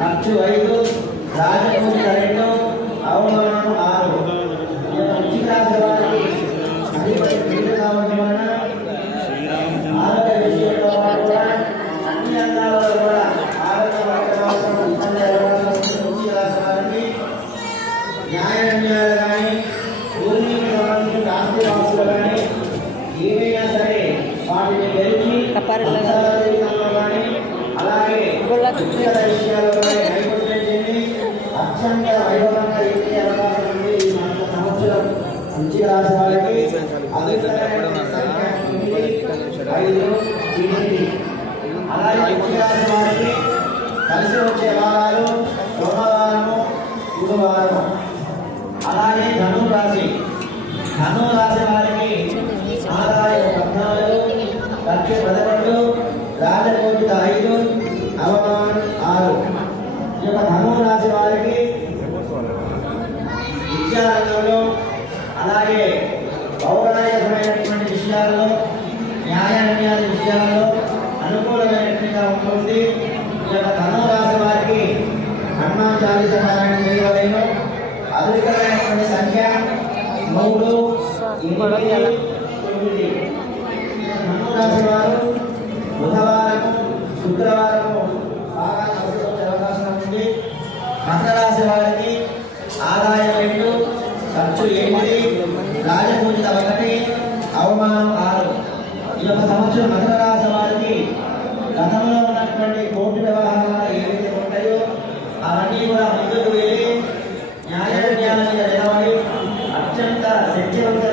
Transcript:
ఖర్చు 5, రాజపూజ 2, అవమానం 6. వృశ్చిక రాశి వారికి అధిపతి కేతు కావడం వలన ఆరోగ్య విషయంలో కూడా అన్ని రంగాలలో కూడా ఆరోగ్యపరమైన ఇబ్బంది వృశ్చిక రాశి వారికి న్యాయాలు కానీ భూమికి సంబంధించిన ఆస్తి వాసులు కానీ ఏమైనా సరే వాటిని గెలిచి కానీ అలాగే విషయాల్లో నైపుణ్యం చెంది అత్యంత వైభవంగా ఎక్కే అవకాశం ఉంది. ఈ సంవత్సరం వృశ్చిక రాశి వారికి అలాగే వృశ్చిక రాశి వారికి కలిసి వచ్చే వారాలు సోమవారము, గురువారము. అలాగే ధను రాశి వారికి ఆదాయం 14, ఖర్చు 11, రాజపూజిత 5, అవమానం 6. ఈ యొక్క ధను రాశి వారికి విద్యారంగంలో అలాగే పౌరాణికమైనటువంటి విషయాల్లో న్యాయాన్యాల విషయాల్లో అనుకూలమైనట్టుగా ఉంటుంది. ఈ యొక్క ధను రాశి వారికి హనుమాన్ చాలీస పారాయణ చేయవలెను. అధికమైనటువంటి సంఖ్య 3, 8, 9. ధను రాశి వారు బుధవారము, శుక్రవారము బాగా కలిసి వచ్చే అవకాశం ఉంది. మకర రాశి వారికి ఆదాయం 2, ఖర్చు 8, రాజపూజిత 1, అవమానం 6. ఈ యొక్క సంవత్సరం మకర రాశి వారికి గతంలో ఉన్నటువంటి కోర్టు వ్యవహారాలు ఏవైతే ఉంటాయో అవన్నీ కూడా ముందుకు వెళ్ళి న్యాయాల మీద నిలబడి అత్యంత శక్తివంత